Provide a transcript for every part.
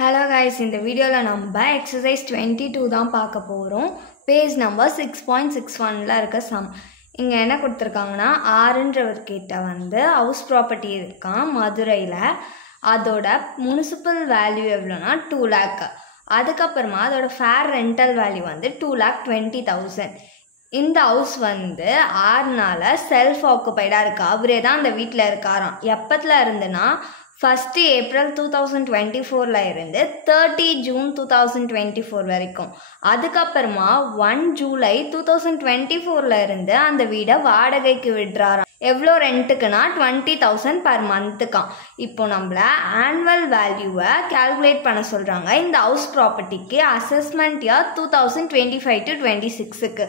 Hello guys, in the video la namba exercise 22 தான் பார்க்க போறோம். Page number 6.61 ல இருக்க sum. இங்க என்ன கொடுத்திருக்காங்கன்னா ஆர்ன்றவர் கிட்ட வந்து ஹவுஸ் ப்ராப்பர்ட்டி இருக்கான் மதுரையில. அதோட முனிசிபல் வேல்யூ எவ்வளோனா 2 lakh. அதுக்கப்புறமா அதோட ஃபேர் ரெண்டல் வேல்யூ வந்து 2,20,000. இந்த ஹவுஸ் வந்து ஆறுனால செல்ஃப் ஆக்குபைடாக இருக்கு. அவரே தான் அந்த வீட்டில் இருக்காராம். எப்பத்துல இருந்துன்னா 1st April 2024 இருந்து 30 June 2024 வரைக்கும். அதுக்கப்புறமா 1 July 2024 இருந்து அந்த வீடை வாடகைக்கு விடுறாராம். எவ்வளோ ரெண்ட்டுக்குன்னா 20,000 per monthக்காம். இப்போ நம்மள ஆனுவல் வேல்யூவை கால்குலேட் பண்ண சொல்கிறாங்க இந்த ஹவுஸ் ப்ராப்பர்ட்டிக்கு அசஸ்மெண்ட் இயர் 2025 to 26க்கு.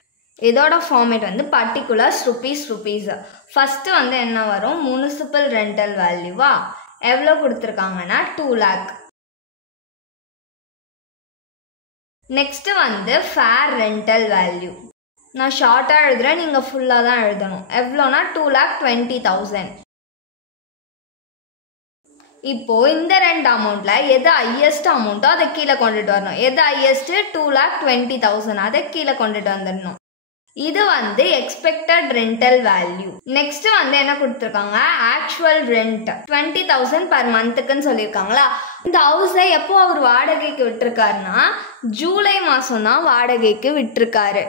இதோட ஃபார்மேட் வந்து பர்டிகுலர்ஸ் ருபீஸ். ஃபஸ்ட்டு வந்து என்ன வரும், முனிசிபல் ரெண்டல் வேல்யூவா எவ்வளோ கொடுத்துருக்காங்கன்னா 2 lakh. நெக்ஸ்ட்டு வந்து ஃபேர் ரெண்டல் வேல்யூ. நான் ஷார்ட்டாக எழுதுகிறேன், நீங்கள் ஃபுல்லாக தான் எழுதணும். எவ்வளோனா 2,20,000. இப்போது இந்த ரெண்டு அமௌண்ட்டில் எது ஹையஸ்ட் அமௌண்ட்டோ அதை கீழே கொண்டுட்டு வரணும். எது ஹையஸ்ட்டு 2,20,000 அதை கீழே கொண்டுட்டு வந்துடணும். இது வந்து எக்ஸ்பெக்டட் ரெண்டல் வேல்யூ. நெக்ஸ்ட் வந்து என்ன கொடுத்துருக்காங்க, ஆக்சுவல் ரெண்ட் 20,000 per monthக்குன்னு சொல்லியிருக்காங்களா. இந்த ஹவுஸை எப்போ அவர் வாடகைக்கு விட்டுருக்காருன்னா ஜூலை மாதம் தான் வாடகைக்கு விட்டுருக்காரு.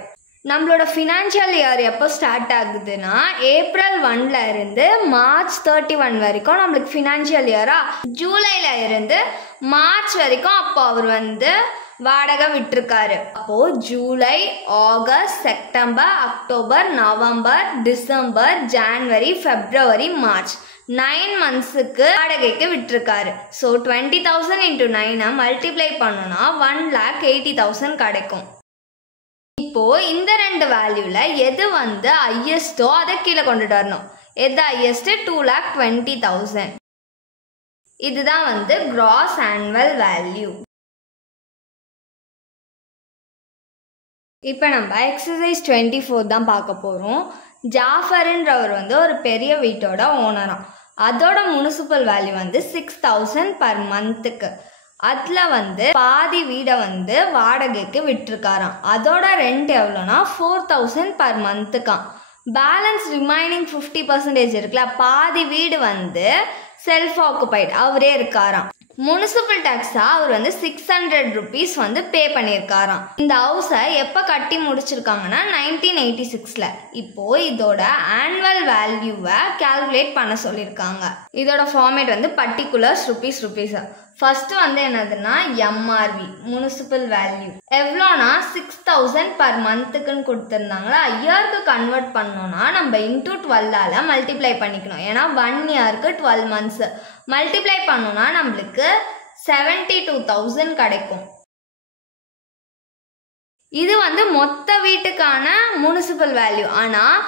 நம்மளோட ஃபினான்ஷியல் இயர் எப்போ ஸ்டார்ட் ஆகுதுன்னா April 1 இருந்து March 31 வரைக்கும் நம்மளுக்கு ஃபினான்ஷியல் இயரா. ஜூலைல இருந்து மார்ச் வரைக்கும் அப்போ அவர் வந்து வாடகை விட்டுருக்காரு. அப்போ July, August, September, October, November, December, January, February, March 9 monthsக்கு வாடகைக்கு விட்டுருக்காரு. ஸோ 20,000 into 9 மல்டிப்ளை பண்ணோம்னா 1,80,000 கிடைக்கும். இப்போ இந்த ரெண்டு வேல்யூல எது வந்து ஹையஸ்டோ அதை கீழே கொண்டுட்டு வரணும். எது ஹையஸ்ட் 2,20,000. இதுதான் வந்து கிராஸ் ஆனுவல் வேல்யூ. இப்போ நம்ம எக்ஸசைஸ் 24 தான் பார்க்க போகிறோம். ஜாஃபர்ன்றவர் வந்து ஒரு பெரிய வீட்டோட ஓனராம். அதோட முனிசிபல் வேல்யூ வந்து 6,000 per monthக்கு. அதில் வந்து பாதி வீடை வந்து வாடகைக்கு விட்டுருக்காராம். அதோட ரெண்ட் எவ்வளோனா 4,000 per monthக்காம். பேலன்ஸ் ரிமைனிங் 50% இருக்குல்ல, பாதி வீடு வந்து செல்ஃப் ஆக்குபைட் அவரே இருக்காராம். முனிசிபல் டேக்ஸா அவர் வந்து 600 rupees வந்து பே பண்ணியிருக்காராம். இந்த ஹவுஸை எப்போ கட்டி முடிச்சிருக்காங்கன்னா 1986ல. இப்போ இதோட ஆனுவல் வேல்யூவை கால்குலேட் பண்ண சொல்லியிருக்காங்க. இதோட ஃபார்மேட் வந்து பர்டிகுலர்ஸ் ருபீஸ். ஃபர்ஸ்ட் வந்து என்னதுன்னா எம்ஆர்வி முனிசிபல் வேல்யூ எவ்வளோனா 6,000 per monthக்குன்னு கொடுத்துருந்தாங்களா. இயருக்கு கன்வெர்ட் பண்ணோன்னா நம்ம இன்டூ 12ஆல் மல்டிப்ளை பண்ணிக்கணும். ஏன்னா 1 yearக்கு 12 months மல்டிப்ளை பண்ணோன்னா நம்மளுக்கு 72,000 கிடைக்கும். இது வந்து மொத்த வீட்டுக்கான முனிசிபல் வேல்யூ. ஆனால்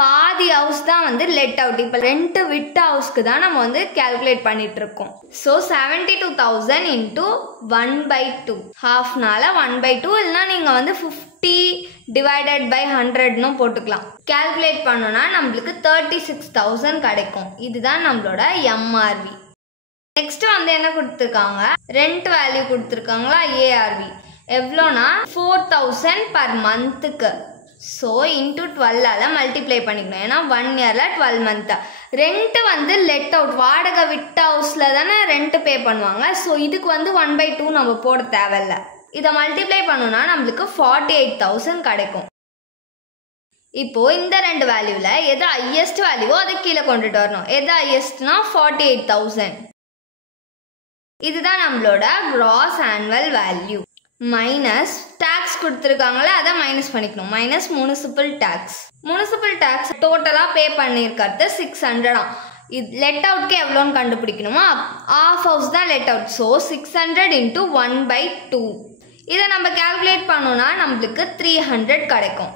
பாதி ஹவுஸ் தான் வந்து லெட் அவுட். இப்போ ரெண்ட் விட்ட ஹவுஸ்க்கு தான் நம்ம வந்து கால்குலேட் பண்ணிட்டு இருக்கோம். ஸோ 72,000 into 1/2 ஹாஃப்னால 1/2 இல்லைனா நீங்கள் வந்து 50 divided by 100ன்னு போட்டுக்கலாம். கால்குலேட் பண்ணோன்னா நம்மளுக்கு 36,000 கிடைக்கும். இதுதான் நம்மளோட எம்ஆர்வி. நெக்ஸ்ட் வந்து என்ன கொடுத்துருக்காங்க, ரெண்ட் வேல்யூ கொடுத்துருக்காங்களா ஏஆர்வி எவ்வளோனா 4,000 per monthக்கு. ஸோ இன்டூ 12ஆல் மல்டிப்ளை பண்ணிக்கணும். ஏன்னா 1 yearல 12 month. ரெண்ட்டு வந்து லெட் அவுட் வாடகை விட்ட ஹவுஸில் தானே ரெண்ட்டு பே பண்ணுவாங்க. ஸோ இதுக்கு வந்து 1/2 நம்ம போட தேவையில்ல. இதை மல்டிப்ளை பண்ணோன்னா நம்மளுக்கு 48,000 கிடைக்கும். இப்போது இந்த ரெண்டு வேல்யூவில் எது ஹையஸ்ட் வேல்யூவோ அதை கீழே கொண்டுட்டு வரணும். எது ஹையஸ்ட்னா 48,000. இதுதான் நம்மளோட gross annual value. Minus tax கொடுத்துருக்காங்களே அதை மைனஸ் பண்ணிக்கணும். Minus municipal tax. Municipal tax டோட்டலாக பே பண்ணியிருக்கிறது 600. இது லெட் அவுட்க்கு எவ்வளோன்னு கண்டுபிடிக்கணுமா, ஆஃப் ஹவுஸ் தான் லெட் அவுட். So 600 into 1/2. இதை நம்ம கால்குலேட் பண்ணோன்னா நம்மளுக்கு 300 கிடைக்கும்.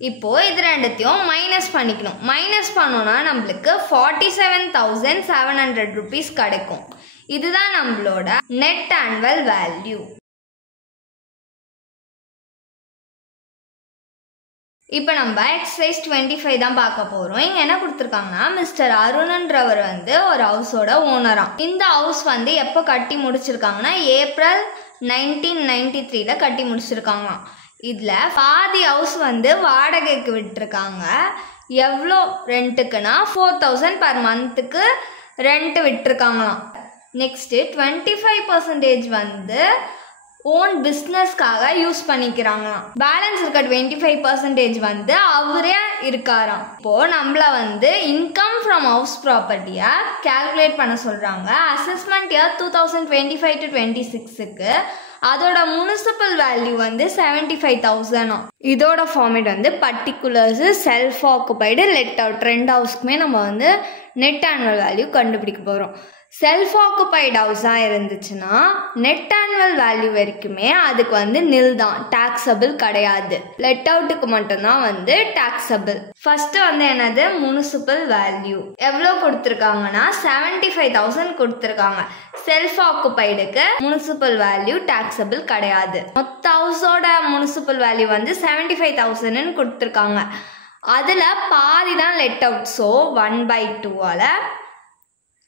இப்போது இது ரெண்டுத்தையும் மைனஸ் பண்ணிக்கணும். மைனஸ் பண்ணோன்னா நம்மளுக்கு 47,700 rupees கிடைக்கும். இதுதான் நம்மளோட நெட் ஆனுவல் வேல்யூ. இப்போ நம்ம எக்ஸசைஸ் 25 தான் பார்க்க போகிறோம். இங்கே என்ன கொடுத்துருக்காங்கன்னா, மிஸ்டர் அருணன்றவர் வந்து ஒரு ஹவுஸோட ஓனராம். இந்த ஹவுஸ் வந்து எப்போ கட்டி முடிச்சிருக்காங்கன்னா ஏப்ரல் 1993 கட்டி முடிச்சிருக்காங்களாம். இதில் பாதி ஹவுஸ் வந்து வாடகைக்கு விட்டுருக்காங்க. எவ்வளோ ரெண்ட்டுக்குன்னா 4000 பர் மந்த்துக்கு ரெண்ட் விட்டுருக்காங்களாம். நெக்ஸ்ட்டு 25% வந்து ஓன் பிஸ்னஸ்க்காக யூஸ் பண்ணிக்கிறாங்களாம். பேலன்ஸ் இருக்க 25% வந்து அவரே இருக்காராம். இப்போது நம்மளை வந்து இன்கம் ஃப்ரம் ஹவுஸ் ப்ராப்பர்ட்டியை கேல்குலேட் பண்ண சொல்கிறாங்க. அசஸ்மெண்ட் இயர் 2025 to 26க்கு அதோட முனிசிபல் வேல்யூ வந்து 75,000. இதோட ஃபார்மேட் வந்து particulars, self occupied, let out ரெண்டு ஹவுஸ்க்குமே நம்ம வந்து நெட் ஆனுவல் வேல்யூ கண்டுபிடிக்க போகிறோம். செல்ஃப் ஆக்குபைடு ஹவுஸாக இருந்துச்சுன்னா நெட் ஆனுவல் வேல்யூ வரைக்குமே அதுக்கு வந்து நில் தான், டாக்ஸபிள் கிடையாது. லெட் அவுட்டுக்கு மட்டும்தான் வந்து டாக்ஸபிள். ஃபர்ஸ்ட் வந்து என்னது, முனிசிபல் வேல்யூ எவ்வளோ கொடுத்துருக்காங்கன்னா 75,000 கொடுத்துருக்காங்க. செல்ஃப் ஆக்குபைடுக்கு முனிசிபல் வேல்யூ டாக்ஸபிள் கிடையாது. மொத்த ஹவுஸோட முனிசிபல் வேல்யூ வந்து 75,000 கொடுத்துருக்காங்க. அதில் பாதி தான் லெட் அவுட். ஸோ 1/2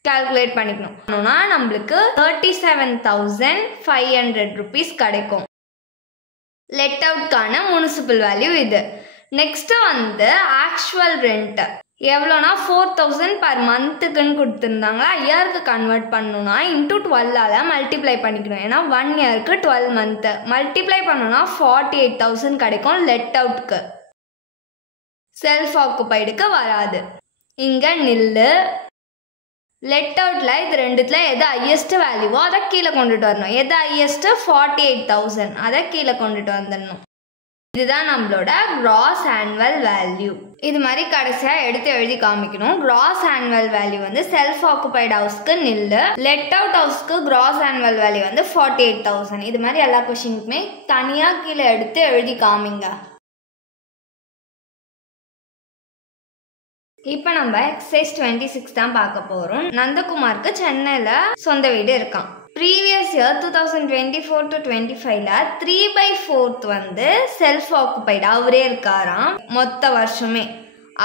கால்குலேட் பண்ணிக்கணும். ஆனால் நம்மளுக்கு 37,500 rupees கிடைக்கும். லெட் அவுட்கான முனிசிபல் வேல்யூ இது. நெக்ஸ்ட் வந்து ஆக்சுவல் ரெண்ட் எவ்வளோனா 4000 பர் மந்த்துக்குன்னு கொடுத்துருந்தாங்களா. இயருக்கு கன்வெர்ட் பண்ணணும்னா இன்டூ 12ஆல் மல்டிப்ளை பண்ணிக்கணும். ஏன்னா 1 இயருக்கு 12 மந்த்து மல்டிப்ளை பண்ணணும்னா 48,000 கிடைக்கும் லெட் அவுட்க்கு. செல்ஃப் ஆக்குபைடுக்கு வராது. இங்கே நில்லு. லெட் அவுட்டில் இது ரெண்டுத்தில் எது ஹையஸ்ட் வேல்யூவோ அதை கீழே கொண்டுட்டு வரணும். எது ஹையஸ்ட்டு 48,000 அதை கீழே கொண்டுட்டு வந்துடணும். இதுதான் நம்மளோட கிராஸ் ஆனுவல் வேல்யூ. இது மாதிரி கடைசியாக எடுத்து எழுதி காமிக்கணும். கிராஸ் ஆனுவல் வேல்யூ வந்து செல்ஃப் ஆக்குபைடு ஹவுஸ்க்கு நில்லு, லெட் அவுட் ஹவுஸ்க்கு கிராஸ் ஆனுவல் வேல்யூ வந்து 48,000. இது மாதிரி எல்லா கொஷினுக்குமே தனியாக கீழே எடுத்து எழுதி காமிங்க. இப்போ நம்ம எக்ஸசைஸ் 26 தான் பார்க்க போகிறோம். நந்தகுமாருக்கு சென்னையில் சொந்த வீடு இருக்கான். ப்ரீவியஸ் இயர் 2024 to 25ல 3/4 வந்து செல்ஃப் ஆக்குபைடு அவரே இருக்காராம் மொத்த வருஷமே.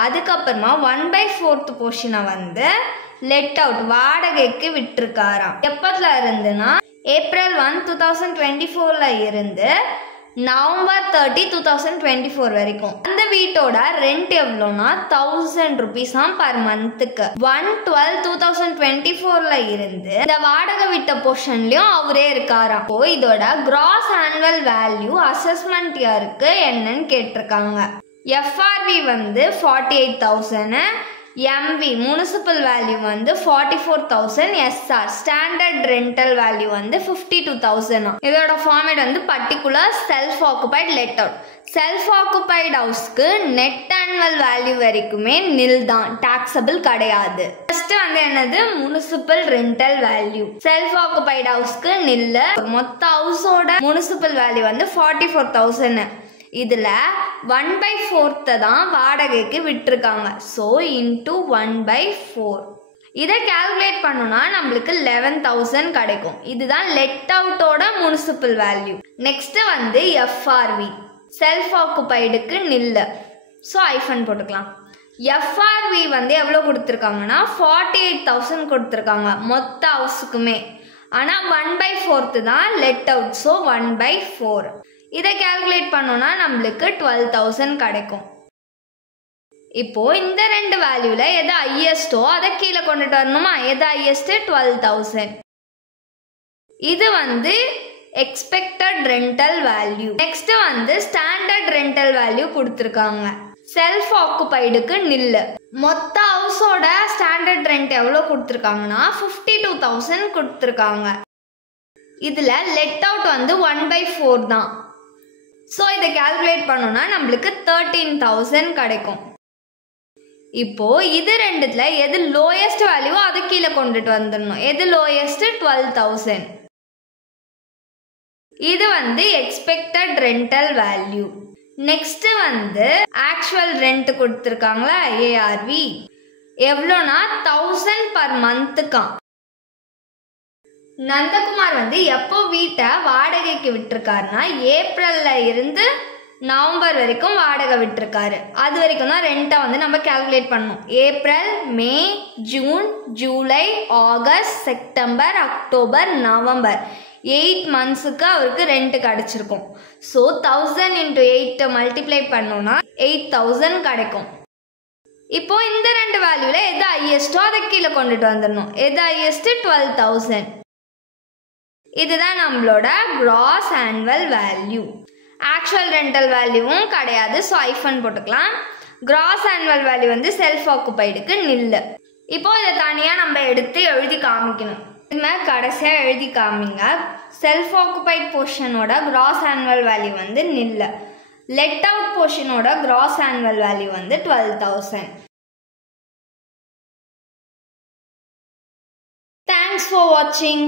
அதுக்கப்புறமா 1/4 போர்ஷனை வந்து லெட் அவுட் வாடகைக்கு விட்டுருக்காராம். எப்பத்துல இருந்துன்னா ஏப்ரல் 1, 2024ல இருந்து நவம்பர் 30, 2024 வரைக்கும். அந்த வீட்டோட ரெண்ட் எவ்வளோனா 1000 rupees பர் மந்த்துக்கு. 1/12/2024ல இருந்து இந்த வாடகை விட்ட போர்ஷன்லயும் அவரே இருக்காராம். இப்போ இதோட கிராஸ் ஆனுவல் வேல்யூ அசஸ்மெண்ட் இயருக்கு என்னன்னு கேட்டிருக்காங்க. எஃப்ஆர்வி வந்து 48,000, எம்வி முனிசிபல் வேல்யூ வந்து 44,000, எஸ்ஆர் ஸ்டாண்டர்ட் ரெண்டல் வேல்யூ வந்து 52,000. இதோட ஃபார்மேட் வந்து particular, self occupied, let out. Self occupied ஹவுஸ்க்கு நெட் ஆனுவல் வேல்யூ வரைக்குமே நில் தான், டாக்ஸபிள் கிடையாது. ஃபர்ஸ்ட் வந்து என்னது, municipal rental value. Self occupied ஹவுஸ்க்கு நில். மொத்த ஹவுஸோட முனிசிபல் வேல்யூ வந்து 44,000. இதில் 1/4 தான் வாடகைக்கு விட்டுருக்காங்க. ஸோ இன்டூ 1/4 இதை கால்குலேட் பண்ணோம்னா நம்மளுக்கு 11,000 கிடைக்கும். இதுதான் லெட் அவுட்டோட முனிசிபல் வேல்யூ. நெக்ஸ்ட் வந்து எஃப்ஆர்வி செல்ஃப் ஆக்குபைடுக்கு நில்லு. ஸோ ஐஃபன் போட்டுக்கலாம். எஃப்ஆர்வி வந்து எவ்வளோ கொடுத்துருக்காங்கன்னா 48,000 கொடுத்துருக்காங்க மொத்த ஹவுஸுக்குமே. ஆனால் 1/4 தான் லெட் அவுட். ஸோ 1/4 இதை கால்குலேட் பண்ணோம்னா நம்மளுக்கு 12,000 கிடைக்கும். இப்போ இந்த ரெண்டு வேல்யூல எது ஹையஸ்டோ அதை கீழே கொண்டுட்டு வரணுமா. எது ஹையஸ்ட் 12,000. இது வந்து எக்ஸ்பெக்டட் ரெண்டல் வேல்யூ. நெக்ஸ்ட் வந்து ஸ்டாண்டர்ட் ரெண்டல் வேல்யூ கொடுத்துருக்காங்க. செல்ஃப் ஆக்குபைடுக்கு நில்லு. மொத்த ஹவுஸோட ஸ்டாண்டர்ட் ரெண்ட் எவ்வளோ கொடுத்துருக்காங்கன்னா 52,000 கொடுத்துருக்காங்க. இதுல லெட் அவுட் வந்து 1/4 தான். ஸோ இதை கால்குலேட் பண்ணோம்னா நம்மளுக்கு 13,000 கிடைக்கும். இப்போ இது ரெண்டுத்துல எது லோயஸ்ட் வேல்யூவோ அதை கீழே கொண்டுட்டு வந்துடணும். எது லோயஸ்ட் 12,000. இது வந்து எக்ஸ்பெக்டட் ரெண்டல் வேல்யூ. நெக்ஸ்ட் வந்து ஆக்சுவல் ரெண்ட் கொடுத்துருக்காங்களா ஏஆர்வி எவ்வளோனா 1000 பர் மந்த்துக்காம். நந்தகுமார் வந்து எப்போ வீட்டை வாடகைக்கு விட்டுருக்காருன்னா ஏப்ரல்ல இருந்து நவம்பர் வரைக்கும் வாடகை விட்டுருக்காரு. அது வரைக்கும் தான் ரெண்ட்டை வந்து நம்ம கால்குலேட் பண்ணணும். April, May, June, July, August, September, October, November 8 மந்த்ஸுக்கு அவருக்கு ரெண்ட் கிடச்சிருக்கும். ஸோ 1000 × 8 மல்டிப்ளை பண்ணோன்னா 8000 கிடைக்கும். இப்போ இந்த ரெண்டு வேல்யூல எது ஹையஸ்டோ அதை கீழே கொண்டுட்டு வந்துடணும். எது ஹையஸ்ட்? 12,000. இதுதான் நம்மளோட gross annual value. Actual rental வேல்யூவும் கிடையாது, ஸோ ஐஃபன் போட்டுக்கலாம். கிராஸ் ஆனுவல் வேல்யூ வந்து செல்ஃப் ஆக்குபைடுக்கு நில்லு. இப்போ இதை தனியாக நம்ம எடுத்து எழுதி காமிக்கணும். இதுமே கடைசியாக எழுதி காமிங்க. செல்ஃப் ஆக்குபைட் போர்ஷனோட கிராஸ் ஆனுவல் வேல்யூ வந்து நில்லு. லெட் அவுட் போர்ஷனோட கிராஸ் ஆனுவல் வேல்யூ வந்து 12,000. Thanks for watching.